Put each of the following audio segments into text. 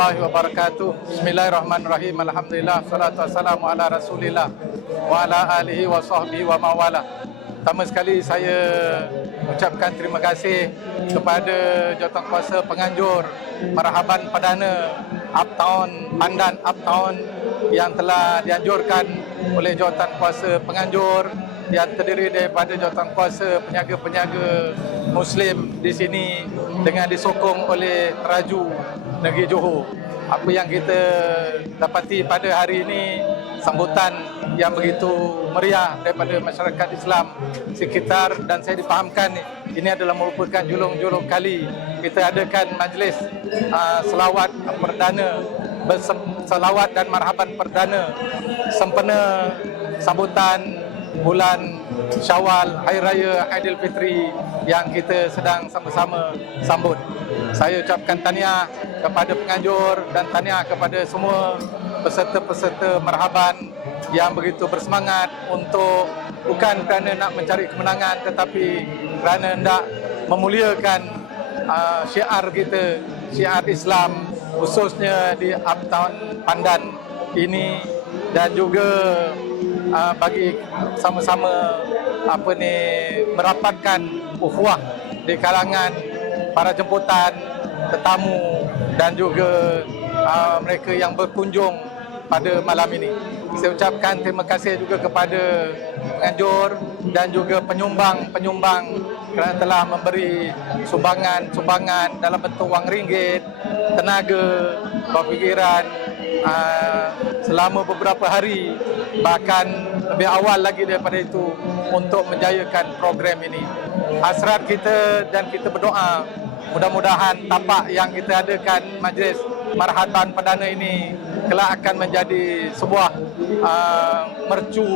warahmatullahi wabarakatuh. Bismillahirrahmanirrahim. Alhamdulillah. Salatu wassalamu ala rasulillah wa ala alihi wa sahbihi wa mawala. Pertama sekali saya ucapkan terima kasih kepada Jawatankuasa Penganjur Marhaban Perdana Uptown Pandan Uptown yang telah dianjurkan oleh Jawatankuasa Penganjur yang terdiri daripada jawatankuasa penyaga-penyaga Muslim di sini dengan disokong oleh Teraju Negeri Johor. Apa yang kita dapati pada hari ini sambutan yang begitu meriah daripada masyarakat Islam sekitar dan saya difahamkan ini adalah merupakan julung-julung kali kita adakan majlis uh, selawat perdana selawat dan marhaban perdana sempena sambutan bulan Syawal Hari Raya Aidilfitri yang kita sedang sama-sama sambut. Saya ucapkan tahniah kepada penganjur dan tahniah kepada semua peserta-peserta marhaban yang begitu bersemangat untuk bukan kerana nak mencari kemenangan tetapi kerana hendak memuliakan uh, syiar kita, syiar Islam khususnya di Uptown Pandan ini. Dan juga uh, bagi sama-sama apa ni merapatkan ukhuwah di kalangan para jemputan tetamu dan juga uh, mereka yang berkunjung pada malam ini. Saya ucapkan terima kasih juga kepada penganjur dan juga penyumbang-penyumbang kerana telah memberi sumbangan-sumbangan dalam bentuk wang ringgit, tenaga, berfikiran uh, selama beberapa hari bahkan lebih awal lagi daripada itu untuk menjayakan program ini. Hasrat kita dan kita berdoa mudah-mudahan tapak yang kita adakan majlis marhaban perdana ini kelak akan menjadi sebuah uh, mercu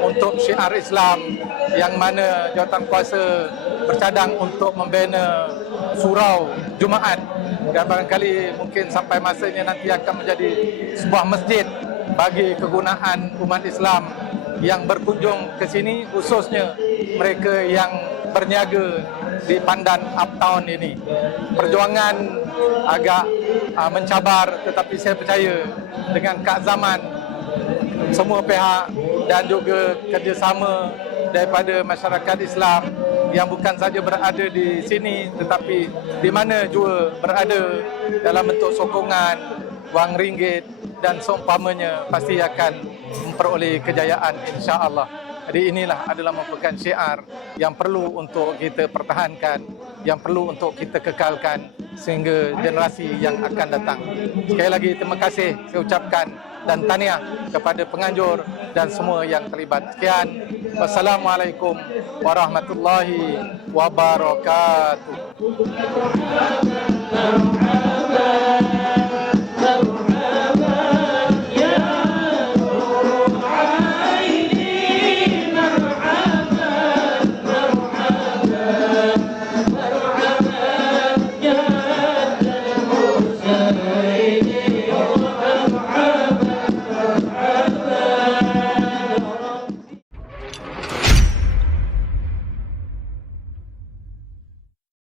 untuk syiar Islam yang mana jawatan kuasa bercadang untuk membina surau Jumaat. Dan barangkali mungkin sampai masanya nanti akan menjadi sebuah masjid bagi kegunaan umat Islam yang berkunjung ke sini khususnya mereka yang berniaga di Pandan Uptown ini. Perjuangan agak uh, mencabar tetapi saya percaya dengan keazaman semua pihak dan juga kerjasama daripada masyarakat Islam yang bukan saja berada di sini tetapi di mana juga berada dalam bentuk sokongan wang ringgit dan seumpamanya pasti akan memperoleh kejayaan insya-Allah. Jadi inilah adalah merupakan syiar yang perlu untuk kita pertahankan, yang perlu untuk kita kekalkan sehingga generasi yang akan datang. Sekali lagi terima kasih saya ucapkan dan tahniah kepada penganjur dan semua yang terlibat. Sekian. Wassalamualaikum warahmatullahi wabarakatuh.